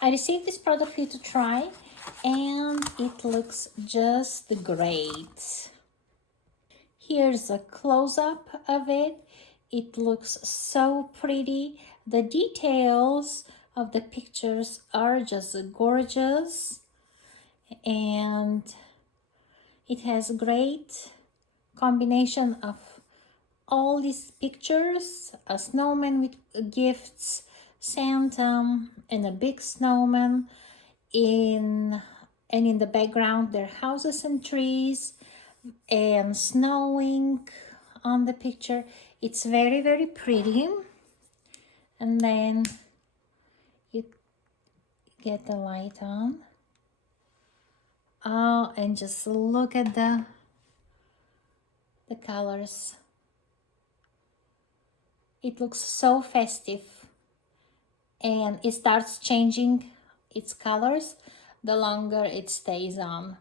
I received this product for you to try, and it looks just great. Here's a close-up of it. It looks so pretty. The details of the pictures are just gorgeous, and it has a great combination of all these pictures: a snowman with gifts, Santa, and a big snowman. In the background there are houses and trees and snowing on the picture. It's very, very pretty. And then you get the light on. Oh, and just look at the colors. It looks so festive, and it starts changing its colors the longer it stays on.